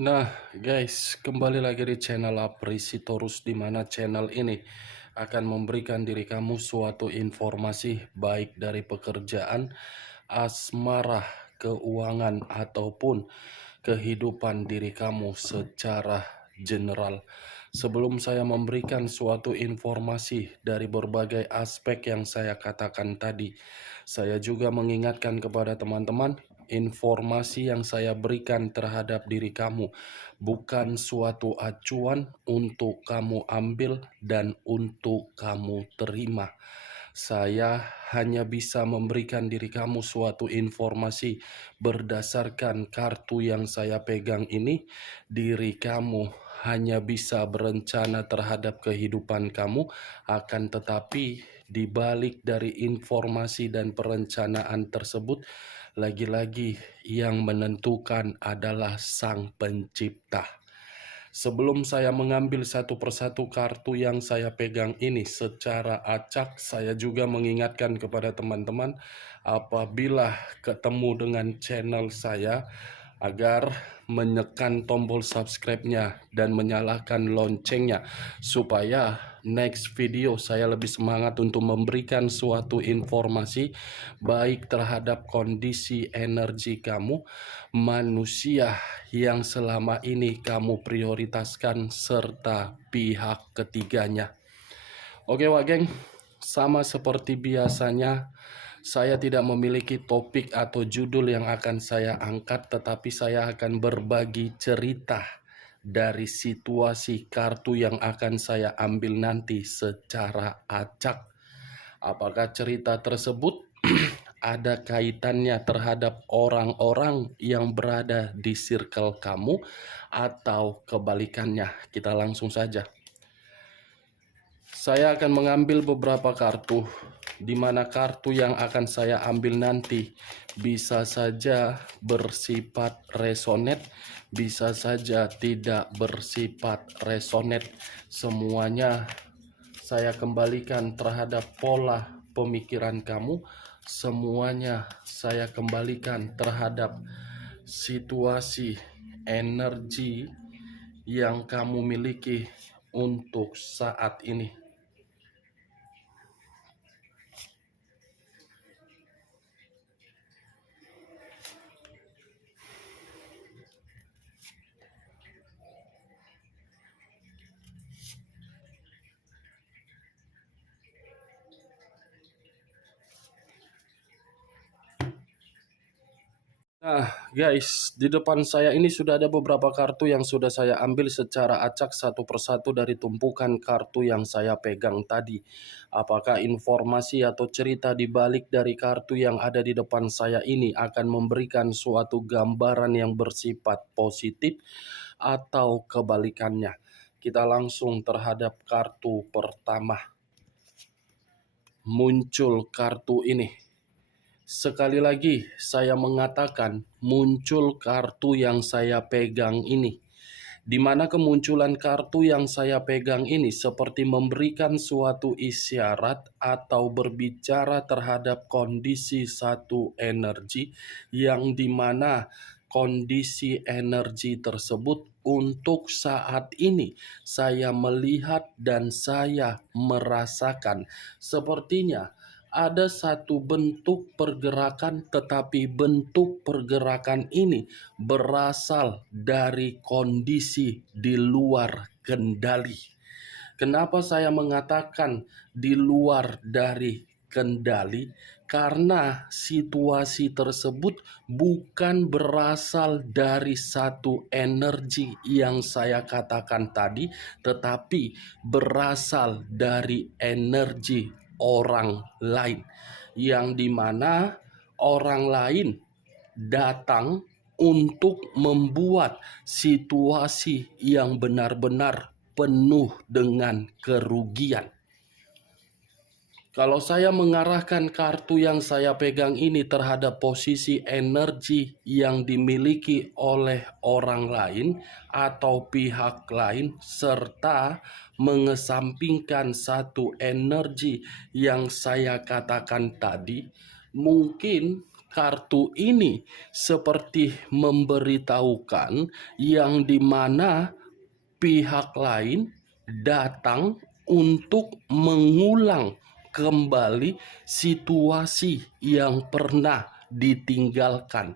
Nah, guys, kembali lagi di channel Aprisitorus, di mana channel ini akan memberikan diri kamu suatu informasi baik dari pekerjaan, asmara, keuangan, ataupun kehidupan diri kamu secara general. Sebelum saya memberikan suatu informasi dari berbagai aspek yang saya katakan tadi, saya juga mengingatkan kepada teman-teman, informasi yang saya berikan terhadap diri kamu bukan suatu acuan untuk kamu ambil dan untuk kamu terima. Saya hanya bisa memberikan diri kamu suatu informasi berdasarkan kartu yang saya pegang ini. Diri kamu hanya bisa berencana terhadap kehidupan kamu, akan tetapi di balik dari informasi dan perencanaan tersebut, lagi-lagi yang menentukan adalah Sang Pencipta. Sebelum saya mengambil satu persatu kartu yang saya pegang ini secara acak, saya juga mengingatkan kepada teman-teman apabila ketemu dengan channel saya agar menekan tombol subscribe-nya dan menyalakan loncengnya supaya next video saya lebih semangat untuk memberikan suatu informasi baik terhadap kondisi energi kamu, manusia yang selama ini kamu prioritaskan, serta pihak ketiganya. Oke Wak Geng, sama seperti biasanya, saya tidak memiliki topik atau judul yang akan saya angkat, tetapi saya akan berbagi cerita dari situasi kartu yang akan saya ambil nanti secara acak. Apakah cerita tersebut ada kaitannya terhadap orang-orang yang berada di circle kamu atau kebalikannya? Kita langsung saja. Saya akan mengambil beberapa kartu, di mana kartu yang akan saya ambil nanti bisa saja bersifat resonate, bisa saja tidak bersifat resonate. Semuanya saya kembalikan terhadap pola pemikiran kamu, semuanya saya kembalikan terhadap situasi energi yang kamu miliki untuk saat ini. Nah, guys, di depan saya ini sudah ada beberapa kartu yang sudah saya ambil secara acak satu persatu dari tumpukan kartu yang saya pegang tadi. Apakah informasi atau cerita di balik dari kartu yang ada di depan saya ini akan memberikan suatu gambaran yang bersifat positif atau kebalikannya? Kita langsung terhadap kartu pertama. Muncul kartu ini. Sekali lagi saya mengatakan muncul kartu yang saya pegang ini. Di mana kemunculan kartu yang saya pegang ini seperti memberikan suatu isyarat atau berbicara terhadap kondisi satu energi yang dimana kondisi energi tersebut untuk saat ini saya melihat dan saya merasakan sepertinya ada satu bentuk pergerakan, tetapi bentuk pergerakan ini berasal dari kondisi di luar kendali. Kenapa saya mengatakan di luar dari kendali? Karena situasi tersebut bukan berasal dari satu energi yang saya katakan tadi, tetapi berasal dari energi orang lain, yang dimana orang lain datang untuk membuat situasi yang benar-benar penuh dengan kerugian. Kalau saya mengarahkan kartu yang saya pegang ini terhadap posisi energi yang dimiliki oleh orang lain atau pihak lain, serta mengesampingkan satu energi yang saya katakan tadi, mungkin kartu ini seperti memberitahukan yang dimana pihak lain datang untuk mengulang kembali situasi yang pernah ditinggalkan,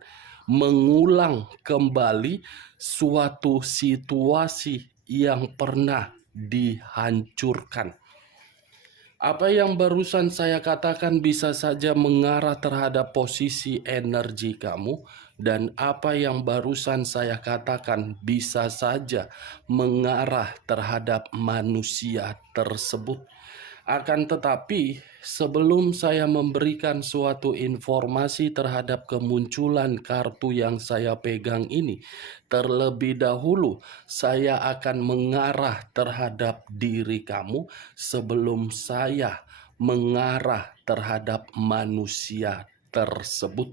mengulang kembali suatu situasi yang pernah dihancurkan. Apa yang barusan saya katakan bisa saja mengarah terhadap posisi energi kamu, dan apa yang barusan saya katakan bisa saja mengarah terhadap manusia tersebut. Akan tetapi, sebelum saya memberikan suatu informasi terhadap kemunculan kartu yang saya pegang ini, terlebih dahulu saya akan mengarah terhadap diri kamu sebelum saya mengarah terhadap manusia tersebut.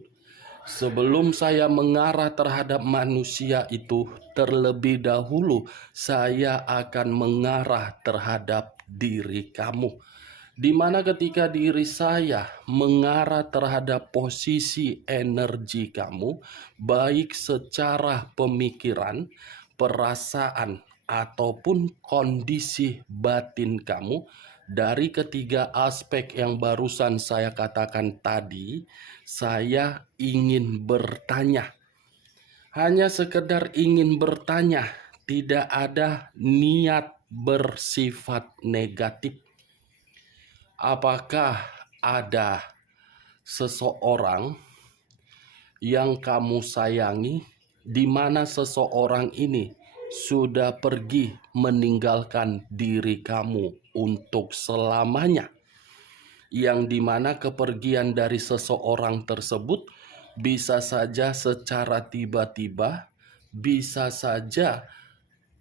Sebelum saya mengarah terhadap manusia itu, terlebih dahulu saya akan mengarah terhadap diri kamu. Di mana ketika diri saya mengarah terhadap posisi energi kamu, baik secara pemikiran, perasaan, ataupun kondisi batin kamu, dari ketiga aspek yang barusan saya katakan tadi, saya ingin bertanya. Hanya sekedar ingin bertanya, tidak ada niat bersifat negatif. Apakah ada seseorang yang kamu sayangi, di mana seseorang ini sudah pergi meninggalkan diri kamu untuk selamanya, yang dimana kepergian dari seseorang tersebut bisa saja secara tiba-tiba, bisa saja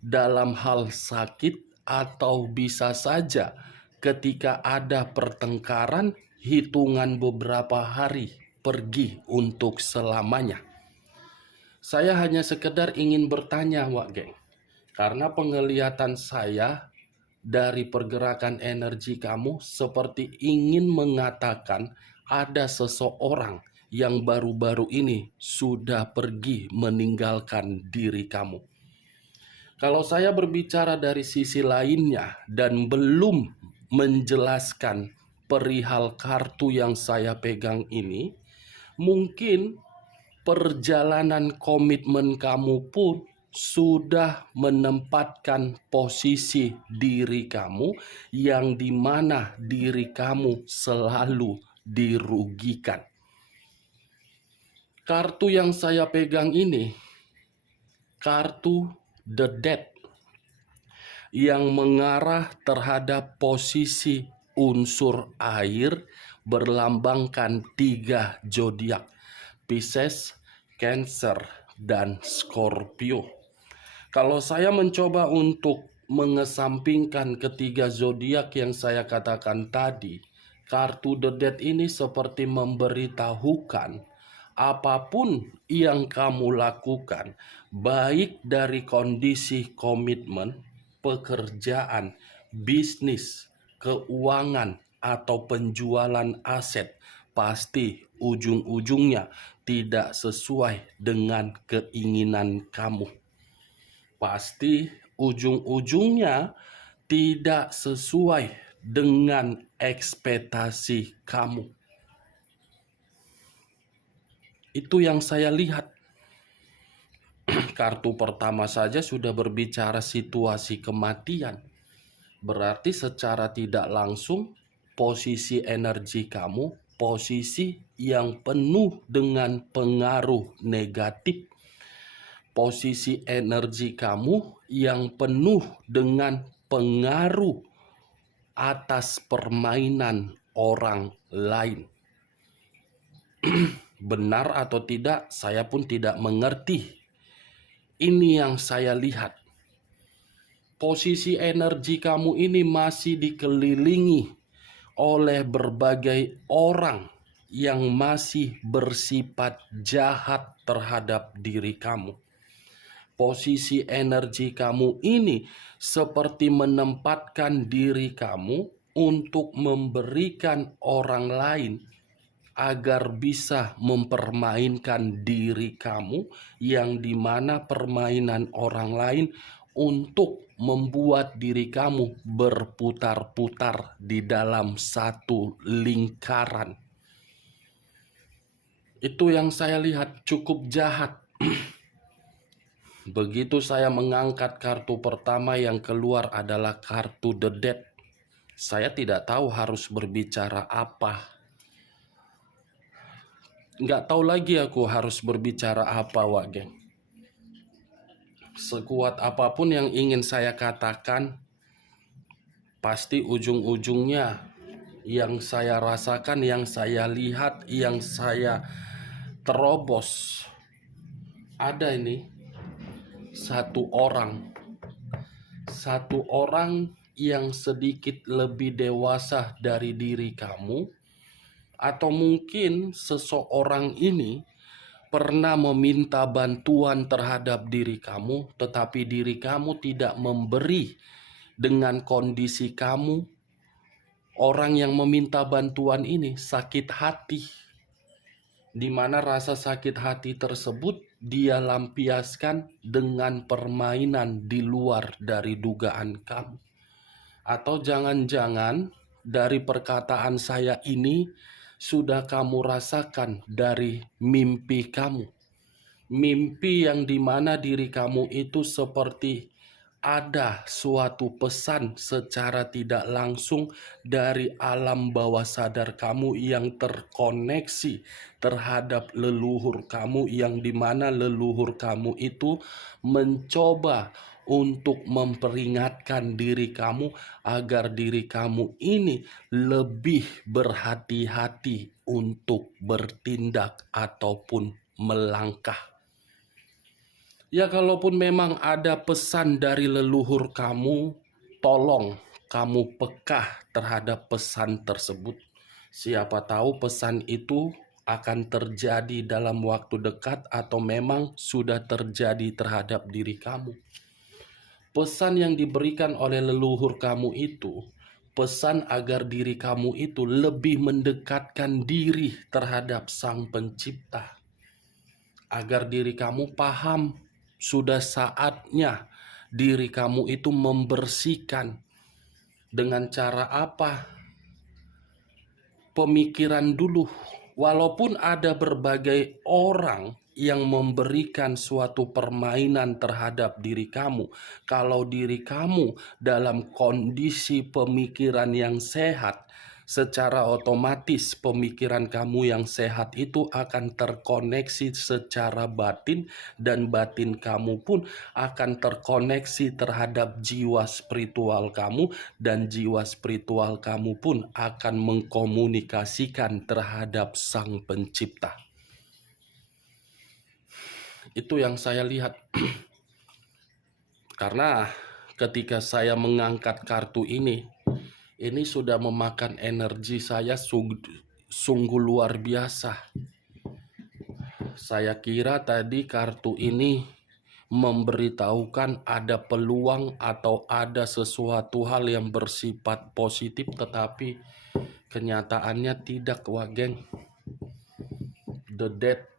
dalam hal sakit, atau bisa saja ketika ada pertengkaran hitungan beberapa hari pergi untuk selamanya. Saya hanya sekedar ingin bertanya, Wak Geng, karena penglihatan saya dari pergerakan energi kamu seperti ingin mengatakan ada seseorang yang baru-baru ini sudah pergi meninggalkan diri kamu. Kalau saya berbicara dari sisi lainnya dan belum menjelaskan perihal kartu yang saya pegang ini, mungkin perjalanan komitmen kamu pun sudah menempatkan posisi diri kamu yang dimana diri kamu selalu dirugikan. Kartu yang saya pegang ini, kartu The Death, yang mengarah terhadap posisi unsur air berlambangkan 3 zodiak, Pisces, Cancer, dan Scorpio. Kalau saya mencoba untuk mengesampingkan ketiga zodiak yang saya katakan tadi, kartu The Death ini seperti memberitahukan apapun yang kamu lakukan, baik dari kondisi komitmen, pekerjaan, bisnis, keuangan, atau penjualan aset, pasti ujung-ujungnya tidak sesuai dengan keinginan kamu. Pasti ujung-ujungnya tidak sesuai dengan ekspektasi kamu. Itu yang saya lihat. Kartu pertama saja sudah berbicara situasi kematian. Berarti secara tidak langsung posisi energi kamu, posisi yang penuh dengan pengaruh negatif. Posisi energi kamu yang penuh dengan pengaruh atas permainan orang lain. Benar atau tidak, saya pun tidak mengerti. Ini yang saya lihat. Posisi energi kamu ini masih dikelilingi oleh berbagai orang yang masih bersifat jahat terhadap diri kamu. Posisi energi kamu ini seperti menempatkan diri kamu untuk memberikan orang lain agar bisa mempermainkan diri kamu, yang dimana permainan orang lain untuk membuat diri kamu berputar-putar di dalam satu lingkaran. Itu yang saya lihat cukup jahat. Begitu saya mengangkat kartu pertama, yang keluar adalah kartu The Death. Saya tidak tahu harus berbicara apa. Nggak tahu lagi aku harus berbicara apa, Wak Geng. Sekuat apapun yang ingin saya katakan, pasti ujung-ujungnya yang saya rasakan, yang saya lihat, yang saya terobos, ada ini satu orang yang sedikit lebih dewasa dari diri kamu, atau mungkin seseorang ini pernah meminta bantuan terhadap diri kamu, tetapi diri kamu tidak memberi dengan kondisi kamu. Orang yang meminta bantuan ini sakit hati, di mana rasa sakit hati tersebut dia lampiaskan dengan permainan di luar dari dugaan kamu. Atau jangan-jangan dari perkataan saya ini sudah kamu rasakan dari mimpi kamu. Mimpi yang dimana diri kamu itu seperti ada suatu pesan secara tidak langsung dari alam bawah sadar kamu yang terkoneksi terhadap leluhur kamu, yang dimana leluhur kamu itu mencoba untuk memperingatkan diri kamu agar diri kamu ini lebih berhati-hati untuk bertindak ataupun melangkah. Ya, kalaupun memang ada pesan dari leluhur kamu, tolong kamu peka terhadap pesan tersebut. Siapa tahu pesan itu akan terjadi dalam waktu dekat atau memang sudah terjadi terhadap diri kamu. Pesan yang diberikan oleh leluhur kamu itu, pesan agar diri kamu itu lebih mendekatkan diri terhadap Sang Pencipta. Agar diri kamu paham, sudah saatnya diri kamu itu membersihkan. Dengan cara apa? Pemikiran dulu. Walaupun ada berbagai orang yang memberikan suatu permainan terhadap diri kamu, kalau diri kamu dalam kondisi pemikiran yang sehat, secara otomatis pemikiran kamu yang sehat itu akan terkoneksi secara batin, dan batin kamu pun akan terkoneksi terhadap jiwa spiritual kamu, dan jiwa spiritual kamu pun akan mengkomunikasikan terhadap Sang Pencipta. Itu yang saya lihat. Karena ketika saya mengangkat kartu ini sudah memakan energi saya sungguh luar biasa. Saya kira tadi kartu ini memberitahukan ada peluang atau ada sesuatu hal yang bersifat positif, tetapi kenyataannya tidak, Wak Geng. The Death,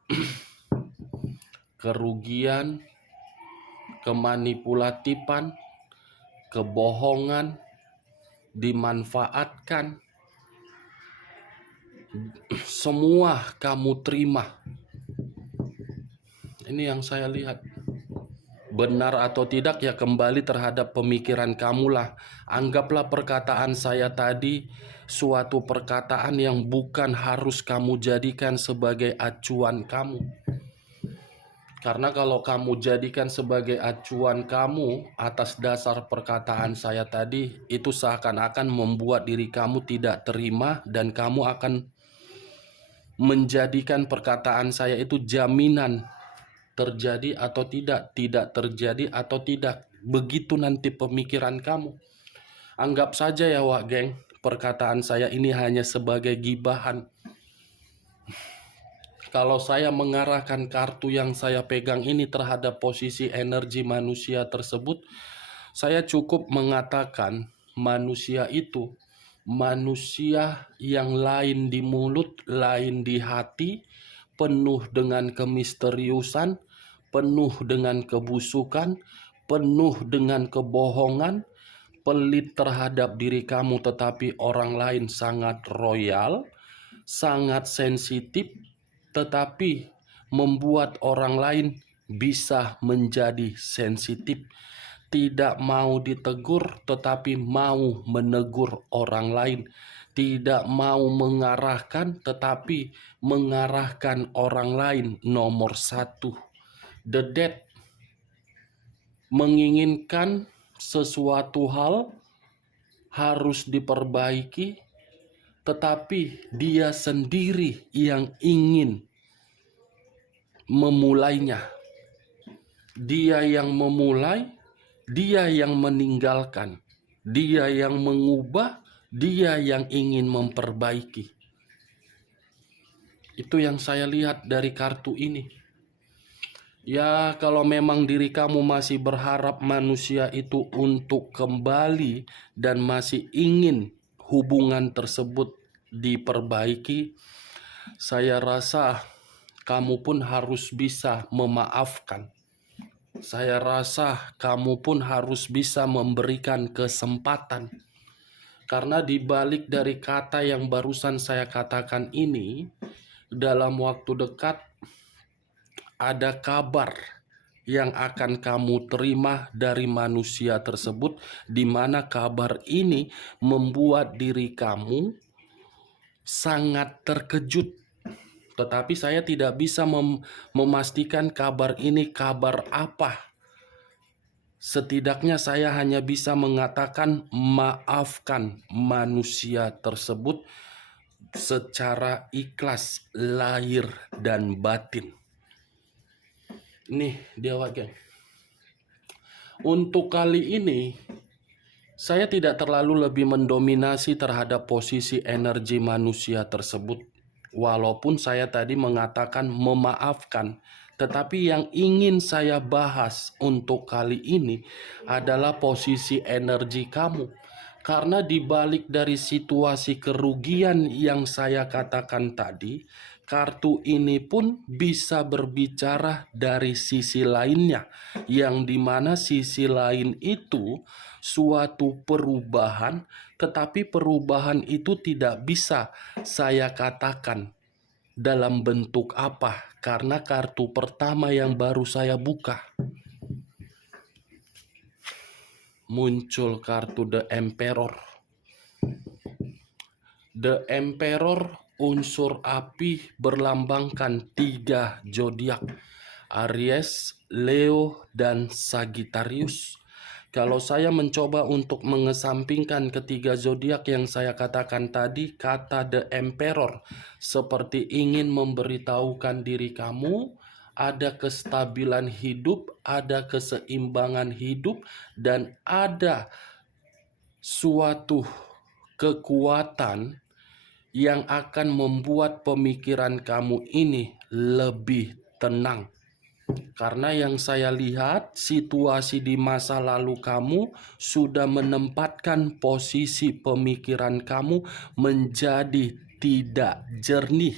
kerugian, kemanipulatifan, kebohongan, dimanfaatkan, semua kamu terima. Ini yang saya lihat. Benar atau tidak ya kembali terhadap pemikiran kamulah. Anggaplah perkataan saya tadi suatu perkataan yang bukan harus kamu jadikan sebagai acuan kamu. Karena kalau kamu jadikan sebagai acuan kamu atas dasar perkataan saya tadi, itu seakan-akan membuat diri kamu tidak terima, dan kamu akan menjadikan perkataan saya itu jaminan terjadi atau tidak, tidak terjadi atau tidak. Begitu nanti pemikiran kamu. Anggap saja ya, Wak Geng, perkataan saya ini hanya sebagai gibahan. Kalau saya mengarahkan kartu yang saya pegang ini terhadap posisi energi manusia tersebut, saya cukup mengatakan manusia itu manusia yang lain di mulut, lain di hati, penuh dengan kemisteriusan, penuh dengan kebusukan, penuh dengan kebohongan, pelit terhadap diri kamu, tetapi orang lain sangat royal, sangat sensitif, tetapi membuat orang lain bisa menjadi sensitif. Tidak mau ditegur, tetapi mau menegur orang lain. Tidak mau mengarahkan, tetapi mengarahkan orang lain. Nomor satu, the dead menginginkan sesuatu hal harus diperbaiki, tetapi dia sendiri yang ingin memulainya. Dia yang memulai, dia yang meninggalkan, dia yang mengubah, dia yang ingin memperbaiki. Itu yang saya lihat dari kartu ini. Ya, kalau memang diri kamu masih berharap manusia itu untuk kembali dan masih ingin hubungan tersebut diperbaiki, saya rasa kamu pun harus bisa memaafkan. Saya rasa kamu pun harus bisa memberikan kesempatan. Karena di balik dari kata yang barusan saya katakan ini, dalam waktu dekat ada kabar yang akan kamu terima dari manusia tersebut, di mana kabar ini membuat diri kamu sangat terkejut. Tetapi saya tidak bisa memastikan kabar ini kabar apa. Setidaknya saya hanya bisa mengatakan maafkan manusia tersebut secara ikhlas, lahir dan batin. Nih dia geng. Untuk kali ini saya tidak terlalu lebih mendominasi terhadap posisi energi manusia tersebut. Walaupun saya tadi mengatakan memaafkan, tetapi yang ingin saya bahas untuk kali ini adalah posisi energi kamu. Karena di balik dari situasi kerugian yang saya katakan tadi, kartu ini pun bisa berbicara dari sisi lainnya, yang dimana sisi lain itu suatu perubahan, tetapi perubahan itu tidak bisa saya katakan dalam bentuk apa, karena kartu pertama yang baru saya buka muncul kartu The Emperor. The Emperor unsur api berlambangkan 3 zodiak, Aries, Leo, dan Sagittarius. Kalau saya mencoba untuk mengesampingkan ketiga zodiak yang saya katakan tadi, kata The Emperor seperti ingin memberitahukan diri kamu ada kestabilan hidup, ada keseimbangan hidup, dan ada suatu kekuatan yang akan membuat pemikiran kamu ini lebih tenang. Karena yang saya lihat, situasi di masa lalu kamu sudah menempatkan posisi pemikiran kamu menjadi tidak jernih.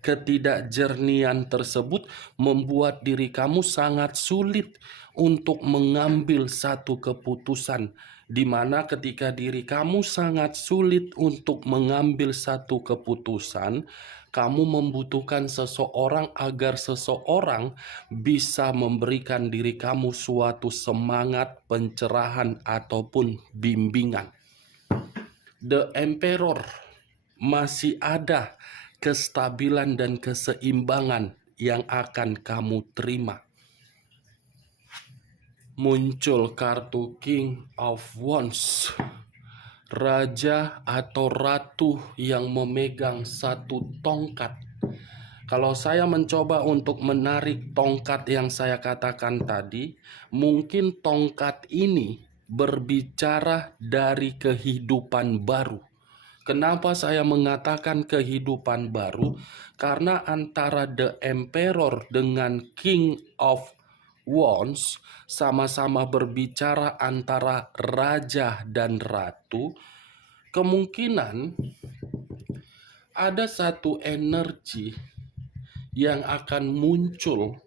Ketidakjernihan tersebut membuat diri kamu sangat sulit untuk mengambil satu keputusan, di mana ketika diri kamu sangat sulit untuk mengambil satu keputusan, kamu membutuhkan seseorang agar seseorang bisa memberikan diri kamu suatu semangat, pencerahan, ataupun bimbingan. The Emperor masih ada kestabilan dan keseimbangan yang akan kamu terima. Muncul kartu King of Wands, raja atau ratu yang memegang satu tongkat. Kalau saya mencoba untuk menarik tongkat yang saya katakan tadi, mungkin tongkat ini berbicara dari kehidupan baru. Kenapa saya mengatakan kehidupan baru? Karena antara The Emperor dengan King of Wands sama-sama berbicara antara raja dan ratu. kemungkinan ada satu energi yang akan muncul,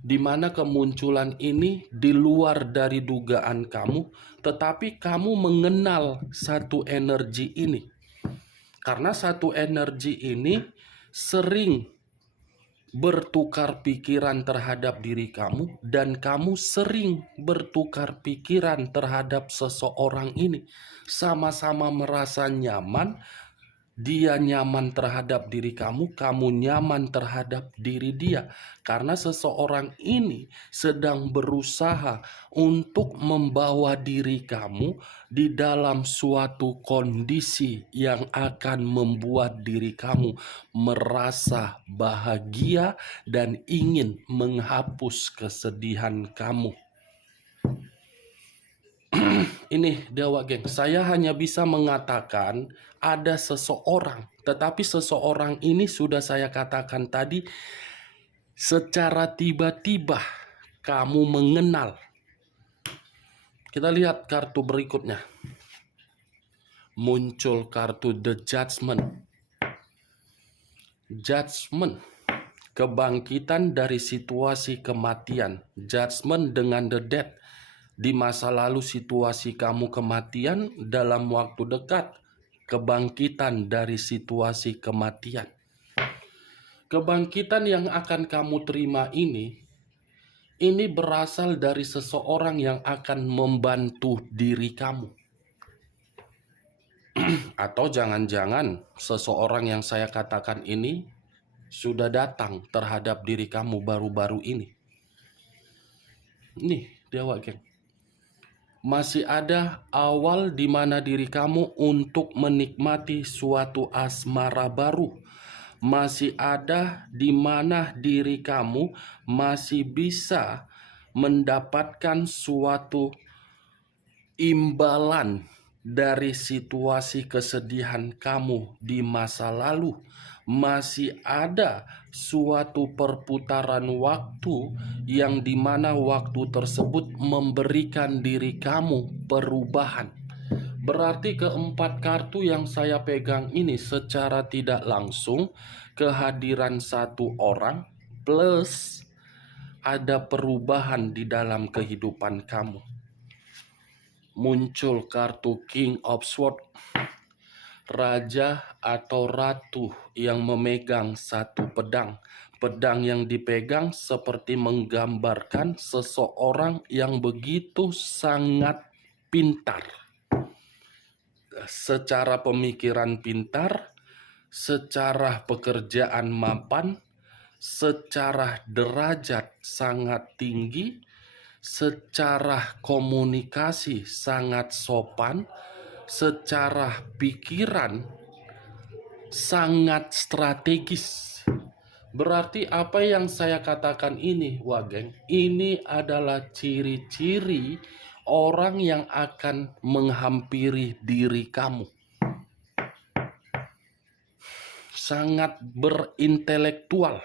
di mana kemunculan ini di luar dari dugaan kamu, tetapi kamu mengenal satu energi ini. Karena satu energi ini sering bertukar pikiran terhadap diri kamu, dan kamu sering bertukar pikiran terhadap seseorang ini. Sama-sama merasa nyaman, dia nyaman terhadap diri kamu, kamu nyaman terhadap diri dia. Karena seseorang ini sedang berusaha untuk membawa diri kamu di dalam suatu kondisi yang akan membuat diri kamu merasa bahagia dan ingin menghapus kesedihan kamu. Ini Dewa Geng, saya hanya bisa mengatakan ada seseorang, tetapi seseorang ini sudah saya katakan tadi, secara tiba-tiba kamu mengenal. Kita lihat kartu berikutnya. Muncul kartu The Judgment. Judgment, kebangkitan dari situasi kematian. Judgment dengan the death. Di masa lalu situasi kamu kematian, dalam waktu dekat kebangkitan dari situasi kematian. Kebangkitan yang akan kamu terima ini berasal dari seseorang yang akan membantu diri kamu. Atau jangan-jangan seseorang yang saya katakan ini sudah datang terhadap diri kamu baru-baru ini. Nih, Dewa Geng. Masih ada awal di mana diri kamu untuk menikmati suatu asmara baru. Masih ada di mana diri kamu masih bisa mendapatkan suatu imbalan dari situasi kesedihan kamu di masa lalu. Masih ada suatu perputaran waktu yang dimana waktu tersebut memberikan diri kamu perubahan. Berarti keempat kartu yang saya pegang ini secara tidak langsung kehadiran satu orang plus ada perubahan di dalam kehidupan kamu. Muncul kartu King of Swords, raja atau ratu yang memegang satu pedang. Pedang yang dipegang seperti menggambarkan seseorang yang begitu sangat pintar. Secara pemikiran pintar, secara pekerjaan mapan, secara derajat sangat tinggi, secara komunikasi sangat sopan, secara pikiran sangat strategis. Berarti apa yang saya katakan ini, Wageng, ini adalah ciri-ciri orang yang akan menghampiri diri kamu. Sangat berintelektual.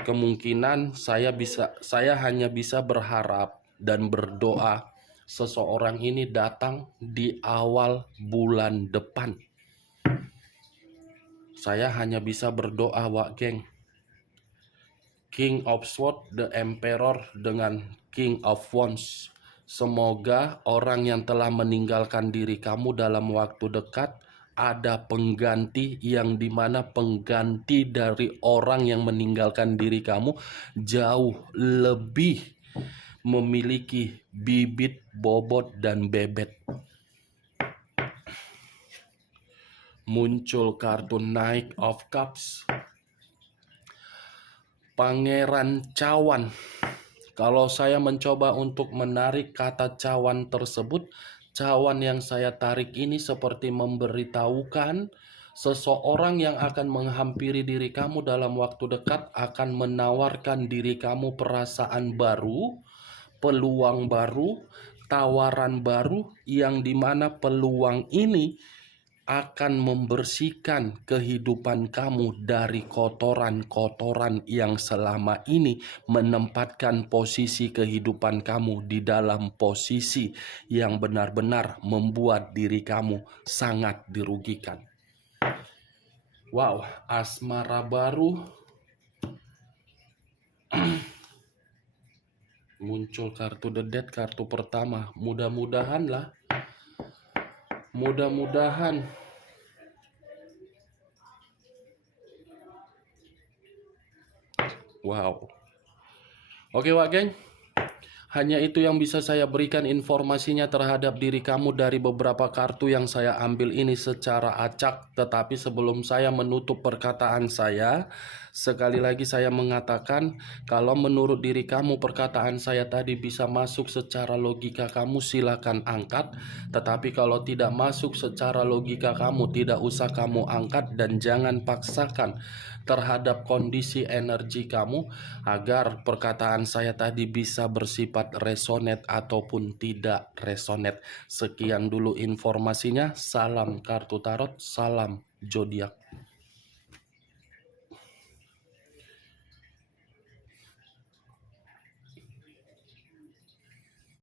Kemungkinan saya hanya bisa berharap dan berdoa seseorang ini datang di awal bulan depan. Saya hanya bisa berdoa, Wak Geng. King of Swords, the Emperor dengan King of Wands. Semoga orang yang telah meninggalkan diri kamu dalam waktu dekat ada pengganti, yang dimana pengganti dari orang yang meninggalkan diri kamu jauh lebih memiliki bibit, bobot, dan bebet. Muncul kartu Knight of Cups, Pangeran Cawan. Kalau saya mencoba untuk menarik kata cawan tersebut, cawan yang saya tarik ini seperti memberitahukan seseorang yang akan menghampiri diri kamu dalam waktu dekat akan menawarkan diri kamu perasaan baru, peluang baru, tawaran baru, yang dimana peluang ini akan membersihkan kehidupan kamu dari kotoran-kotoran yang selama ini menempatkan posisi kehidupan kamu di dalam posisi yang benar-benar membuat diri kamu sangat dirugikan. Wow, asmara baru muncul kartu The Death, kartu pertama. Mudah-mudahan lah. Mudah-mudahan. Wow. Oke, Wak Geng. Hanya itu yang bisa saya berikan informasinya terhadap diri kamu dari beberapa kartu yang saya ambil ini secara acak. Tetapi sebelum saya menutup perkataan saya, sekali lagi saya mengatakan, kalau menurut diri kamu perkataan saya tadi bisa masuk secara logika kamu, silakan angkat. Tetapi kalau tidak masuk secara logika kamu, tidak usah kamu angkat dan jangan paksakan terhadap kondisi energi kamu agar perkataan saya tadi bisa bersifat resonate ataupun tidak resonate. Sekian dulu informasinya. Salam kartu tarot, salam zodiak.